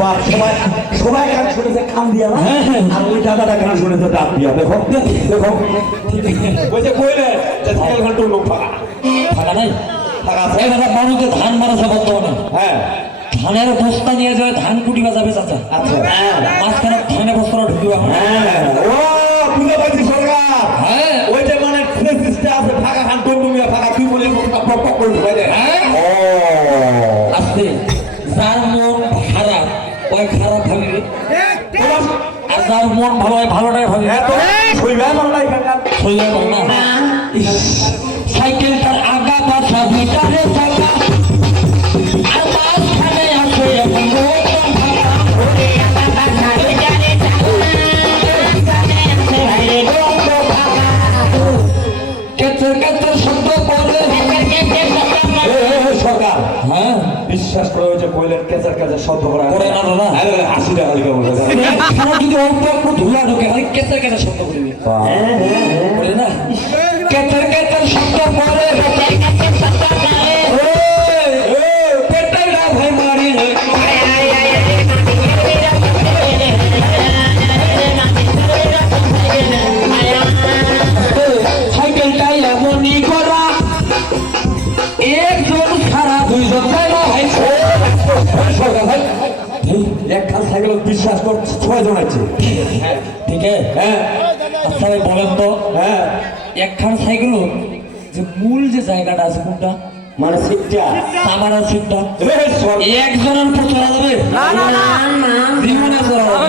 সবাই সবাই গান শুনেছে কান দিয়া না, আর ওই দাদাটা গান শুনেছে ডাক দিয়া। দেখো দেখো ওই যে কইলে যে সাইকেল ঘন্টা লোক ফাঁকা ফাঁকা নাই, ফাঁকা আছে। মানুষকে ধান মারাছে বর্তমানে। হ্যাঁ ধানের বস্তা নিয়ে যাবে, ধান কুটিবা যাবে চাচা। আচ্ছা মাঝখানে ধানের বস্তাটা ঢুকিবা। হ্যাঁ ও বুঝতে পারছি সরকার। হ্যাঁ ওই যে মানে ফ্রেসিস্টে আছে ফাঁকা খান টুমিয়া ফাঁকা তুই বলে পক পক করে ঢুকাই দেয়। হ্যাঁ ও আস্তে, যার মন খারাপ ওই খারাপ ভাবি, আর যার মন ভালো হয় ভালোটাই ভাবি। শৈবাই মাল্লা এখানকার শরীরে বল না সাইকেলটার আগা পাশা দুইটারে চাকা, আর মাঝখানে আছে এখন নতুন ফাঁকা। কেচের কেচের শব্দ করে সরকার। হ্যাঁ বিশ্বাস করে ওই যে বইলের কেচার কেচার শব্দ করা করে না দাদা। হাসি টাকা লিখে বলে খারাপ যদি অল্প একটু ধুলা ঢোকে খালি কেচের কেচের শব্দ করবি বলে না, কেচের কেচের শব্দ করে পেটাই না ভাই মারি রে। সাইকেলটাই এমনই করা, একজন সারা দুইজন তাই না ভাই। সরকার ভাই একখান সাইকেল বিশ্বাস কর 6 জন আছে। ঠিক আছে হ্যাঁ আচ্ছা ভাই বলেন তো, হ্যাঁ একখান সাইকেল যে মূল যে জায়গাটা আছে কোনটা, মানে সিটটা সামারা সিটটা এ একজনের উপর চলা যাবে জীবনে চলা যাবে।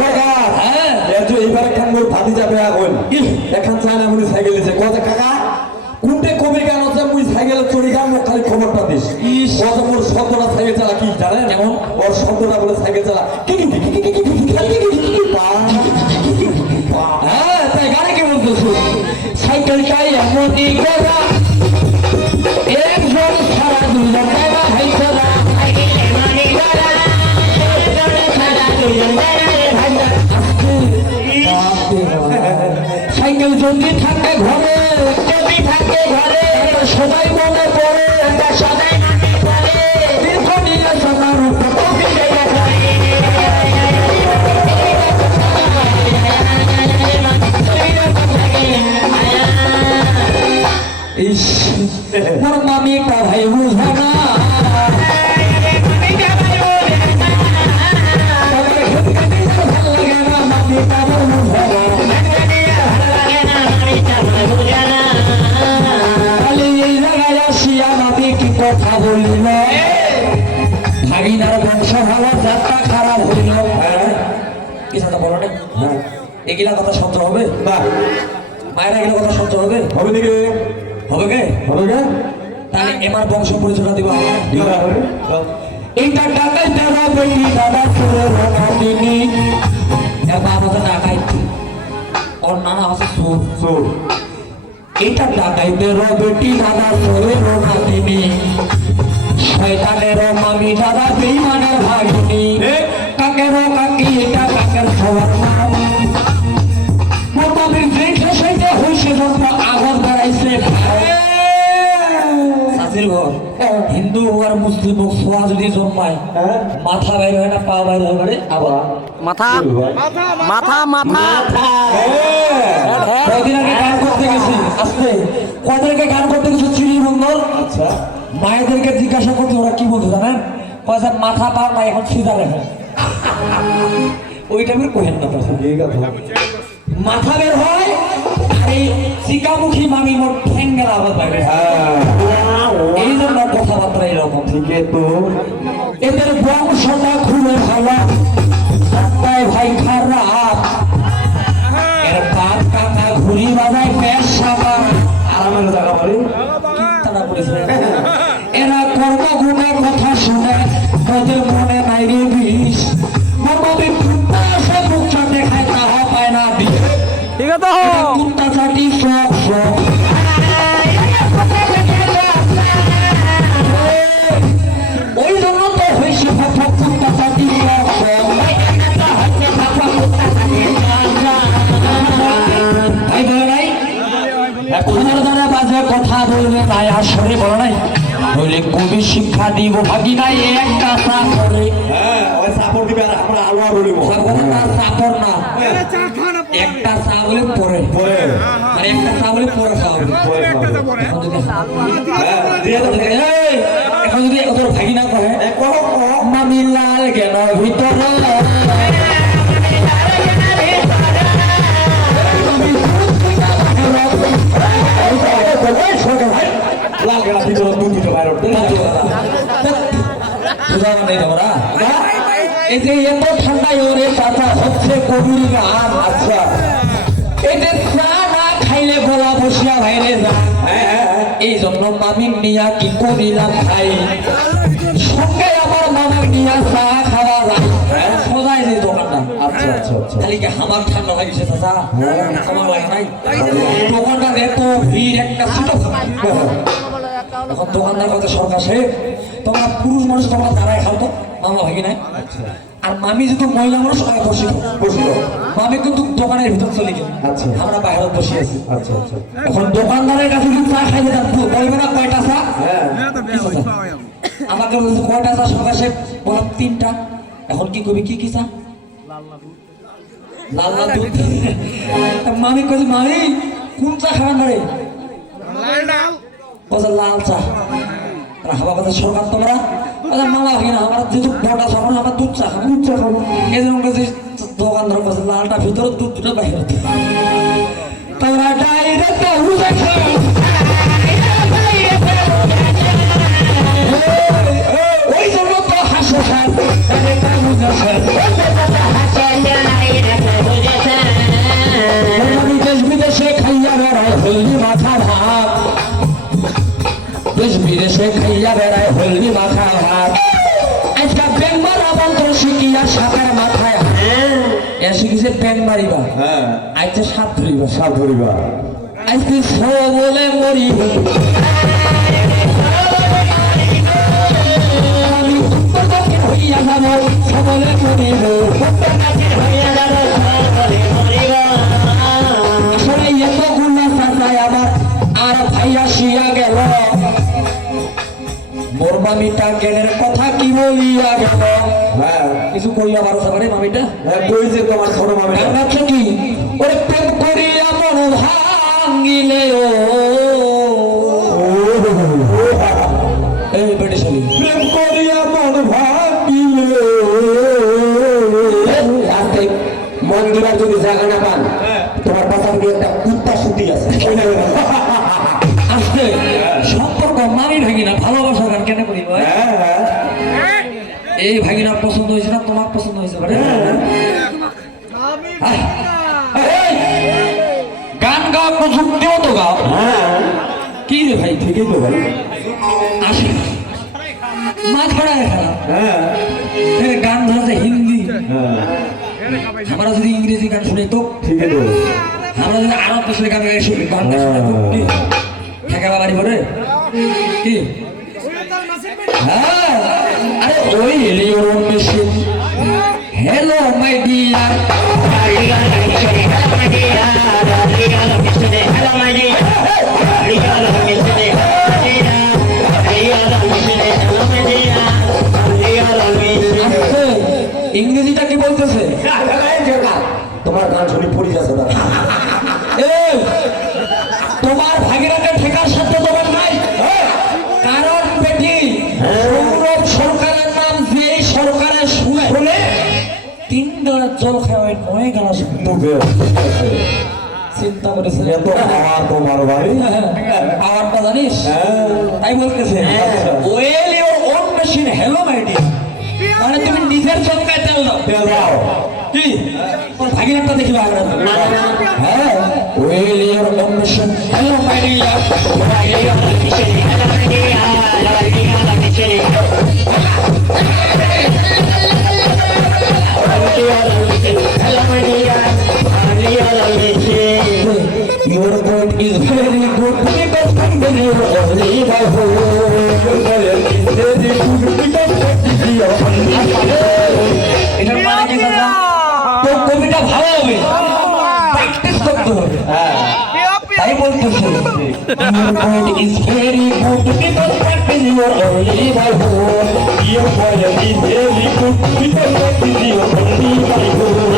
সরকার হ্যাঁ এইবার একখান মোর ভাতি যাবে এখন একখান চায়না মুনি সাইকেল দিছে কথা কাকা কোনটে কবির গান আছে মুই সাইকেলে চড়ি গান মোক খালি খবরটা দিস। কত মোর শব্দটা সাইকেল চালা কি জানেন কেমন? ওর শব্দটা বলে সাইকেল চালা হ্যাঁ তাই গানে কি বলতেছো, সাইকেলটাই এমনই করা, একজন সারা দুজন তাই না ভাই চলা। সাইকেল যদি থাকে ঘরে, সবাই মনে পড়ে সবাই দীর্ঘ নিয়ে সোনার উপর মোর মামিটা ভাই বুঝে না, ভালো লাগে না মামিটা বুঝে না। খালি এই জায়গায় আসিয়া মামি কি কথা বলিল, ভাগিনার বংশ ভালো যাত্রা খারাপ হইল। কিছু কথা বলো না, এগুলা কথা সহ্য হবে না মায়েরা এগুলো কথা সহ্য হবে? হবে নাকি হবে কে? হবে কে তাহলে এবার বংশ পরিচয়টা দিব। দিবা হবে এইটা টাকাই দেওয়া বেটি দাদা চলে রাখাতিনি, এবার আমাদের টাকাই ওর নানা আছে সুর সুর এইটা টাকাই দেওয়া বেটি দাদা চলে রাখাতিনি, শয়তানের মামি দাদা বেঈমানের ভাগিনী, কাকের কাকি এটা কাকের সবার নাম, মোতাবেক দেখে সেটা হইছে জন্ম আগর দাঁড়াইছে সাজিল ঘর। হিন্দু আর মুসলিম ছোয়া যদি জন্মায় মাথা বাইর হয় না পা বাইর হয় মানে আবার মাথা মাথা মাথা কদিন আগে গান করতে গেছি আসতে, কদিন আগে গান করতে গেছি চিড়ি বন্দর। আচ্ছা মায়েদেরকে জিজ্ঞাসা করতে ওরা কি বলতো জানেন, কয়েছে মাথা পা না এখন সিধা রেখে ওইটা বের কহেন না মাথা বের হয় আর এই চিকামুখী মামি মোট ঠেঙ্গের আওয়াজ বাইরে। এই জন্য কথাবার্তা এরকম। ঠিক তো এদের বংশটা খুলে খাওয়া সপ্তাহে ভাই খারাপ, এর বাপ কাকা ঘুরি বাজায় পেশ সাবা আরামের জায়গা বলি তারা করেছে। এরা কর্মগুণের কথা শুনে ওদের মনে নাই রে বিষ, মোটামুটি কুত্তা আসে মুখটা দেখায় তাহা পায় না বিষ। ঠিক আছে কুত্তা চাটি সব সব ওই জন্য তো হয়েছে কুত্তা চাটি সব সব ভাই বলে নাই তোমার দ্বারা বাজে কথা বলবে তাই আসরে বলো নাই, নইলে কবি শিক্ষা দিব ভাগিনাই একটা সাপরে হ্যাঁ ওই সাপোর্ট দিবে আর আমরা আলো আর বলিব সাপরে না সাপর না একটা সাবলে পরে পরে আর একটা সাবলে পরে সাবলে পরে হ্যাঁ দিয়ে দাও এই এখন যদি ওদের ভাগিনা কহে কহ কহ মামি লাল কেন ভিতরে লাল গেলা ভিতরে দুধ দিতে বাইরে এই যে এত ঠান্ডায় ওরে চাচা হচ্ছে কবির গান আচ্ছা এই যে চা না খাইলে গলা বসিয়া ভাইরে যা হ্যাঁ হ্যাঁ এই জন্য মামির নিয়া কি করিলাম ভাই সঙ্গে আমার মামার নিয়া চা খাওয়া যায় সদাই যে দোকানটা আচ্ছা আচ্ছা আচ্ছা খালি কি আমার ঠান্ডা লাগিছে চাচা আমার লাগে নাই দোকানটা এত ভিড় একটা ছোট এখন দোকানদার কাছে সরকার সাহেব তোমরা পুরুষ মানুষ তোমরা দাঁড়ায় খাও তো মামা ভাগি নাই আর মামি যদি মহিলা মানুষ সবাই বসে বসলো মামি কিন্তু দোকানের ভিতর চলে গেল আচ্ছা। আমরা বাইরে বসে আছি আচ্ছা আচ্ছা এখন দোকানদারের কাছে যদি চা খাইলে তার বলবে না কয়টা চা হ্যাঁ আমাকে বলছে কয়টা চা সরকার সাহেব বললাম 3টা এখন কি করবি কি চা লাল লাল দুধ মামি কইছে মামি কোন চা খাবেন রে বলছে লাল চা আর হাবা কথা সরকার তোমরা মামা ভাই না আমার যেহেতু বড়টা চা আমার দুধ চা খাবো এই জন্য কাছে দোকানদার কাছে লালটা ভিতরে দুধটা বাইরে তোমরা ডাইরেক্ট হুজে খাও ওই জন্য তো হাসো স্যার এটা বুঝে স্যার আমি দেশ বিদেশে খাইয়া বেড়াই হলদি মাথা ভাত দেশ বিদেশে খাইয়া বেড়াই হলদি মাথা ভাত আজকা ব্যাং মারা বন্ধ শিখিয়া সাপের মাথায় এ শিখিছে ব্যাং মারিবা হ্যাঁ আজকে সাপ ধরিবা সাপ ধরিবা আজকে বলে মরিব আমি উত্তর দক্ষিণ হইয়া যাব সবলে মরিব আসলে এত গুণা চাচাই আমার আর ভাইয়া শিয়া গেল মোর মামিটা জ্ঞানের কথা কি বলিয়া গেল হ্যাঁ কিছু কইয়া পারো সবারে মামিটা হ্যাঁ কই যে তোমার ছোট মামি গান কি ওরে প্রেম করিয়া মন ভাঙ্গিলে ও এই বেটি শালি প্রেম করিয়া মন ভাঙিলে আস্তে মন দিবার যদি জায়গা না পান তোমার পাশার দিয়ে একটা কুত্তা ছুটি আছে আসতে সম্পর্ক মানি ভাগিনা ভালোবাসা গান কেন করি ভাই হ্যাঁ হ্যাঁ এই ভাগিনা পছন্দ হয়েছে না তোমার পছন্দ হয়েছে বারে গান গাও প্রথম দেও তো গাও হ্যাঁ কি রে ভাই ঠিকই তো ভাই আসে মাথাটা খারাপ হ্যাঁ গান ধরেছে হিন্দি হ্যাঁ আমরা যদি ইংরেজি গান শুনে তো ঠিকই তো আমরা যদি আরব দেশের গান গাই শুনি গান শুনে তো কি ঠেকা বাড়ি পড়ে কি হ্যাঁ আরে ওই radio machine hello my dear ইংরেজিটা কি বলতেছে তোমার গান শুনি পড়ি যাচ্ছে না এই তোমার ভাগিনাকে ঠেকার সাথে তোমার নাই কারণ বেটি সৌরভ সরকারের নাম যে সরকারের শুনে 3 গ্লাস জল খাওয়াই 9 গ্লাস মুখে চিন্তা করেছে এত খাওয়া তোমার ভাই পাওয়ারটা জানিস হ্যাঁ তাই বলতেছে আচ্ছা। Well your own machine hello my dear মানে তুমি নিজের চমকায় তেল দাও তেল দাও কি ওর ভাগিনাটা দেখি আমরা হ্যাঁ well your own machine hello my dear Your boat is very good because somebody only by who এটার মানে কি দাদা তো কবিতা ভালো হবে প্র্যাকটিস করতে হবে তাই বলতেছি Your boy is very good because practice your only by home. Your boy is very good because practice your only by home.